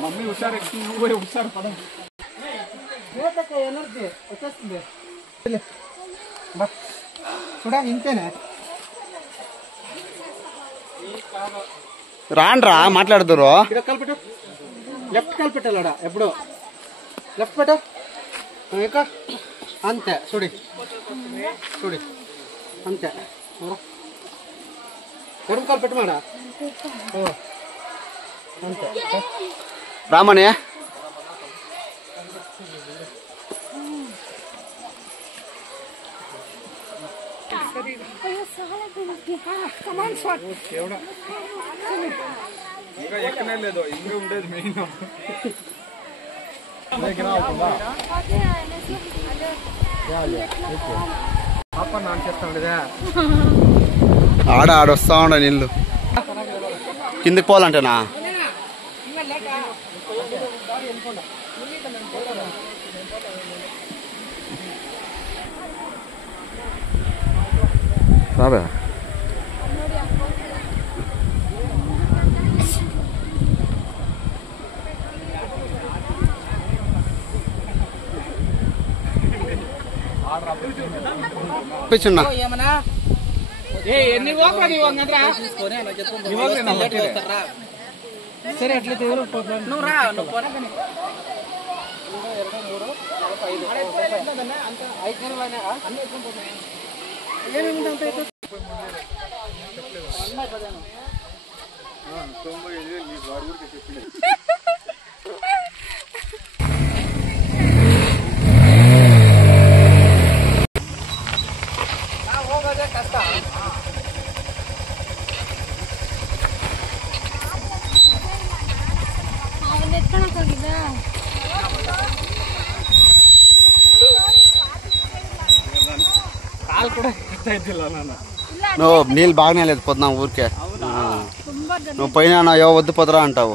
mummy హుషారు నువ్వు హుషారు పడ ఎనర్జీ వచ్చేస్తుంది చూడా ఇంతేనే రాండ్రా మాట్లాడుతురు కలిపెట్టు లెఫ్ట్ కలిపెట్టాలడా ఎప్పుడు లెఫ్ట్ పెట్టు ఇక అంతే చూడి చూడి అంతే ఎరుపు కలిపెట్టు మాడా అంతే రామని ఇంకా ఎక్కనే లేదు ఇంకా ఉండేది మెయిన్ నాన్న చేస్తాండేదా ఆడొస్తా ఉండ నీళ్ళు కిందకి పోవాలంటేనా రాబే పిచ్చున్నా సరే అట్లయితే ఎవరు నువ్వు రా నువ్వు నీళ్ళు బాగానే లేదు పోతున్నావు ఊరికే నువ్వు పైన వద్దు పోతరా అంటావు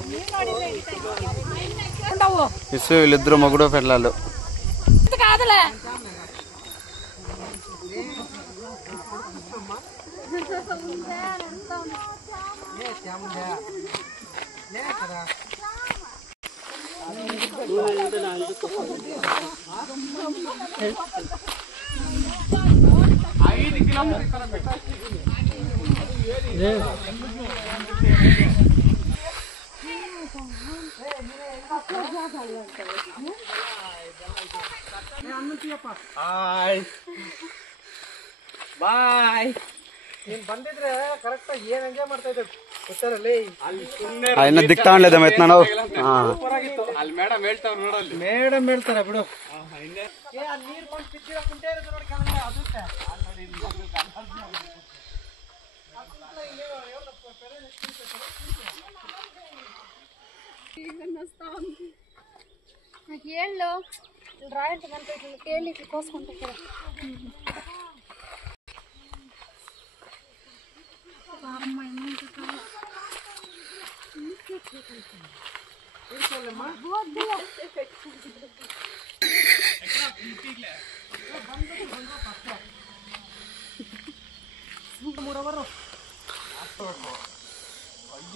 ఇసు వీళ్ళిద్దరు మొగుడు పిల్లలు ಬಾಯ್ ನೀನ್ ಬಂದಿದ್ರೆ ಕರೆಕ್ಟ್ ಏನ್ ಎಂಜಾಯ್ ಮಾಡ್ತಾ ಇದ್ದೆ ಗೊತ್ತಾರಲ್ಲಿ ఆయన దిక్తా ఉండలేదు ఎత్తున్నావు ಅಲ್ಲಿ ಮೇಡಮ್ ಹೇಳ್ತಾವ್ ನೋಡಲ್ಲಿ ಮೇಡಮ್ ಹೇಳ್ತಾರೆ ಬಿಡು ನೀರ್ ಬಂದು ಬಿದ್ದಿರೋ ಕುಂಟೆ ಇರೋದು ನೋಡಿ ಕೆಳಗಡೆ ಅದುತ್ತೆ నాకు ఏళ్ళు రాయంటే మనకి ఏళ్ళు ఇట్లా కోసుకుంటాయి కదా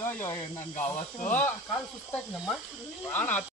అయ్యో నన్ను కావచ్చు కాదు సుస్తాయిమ్మా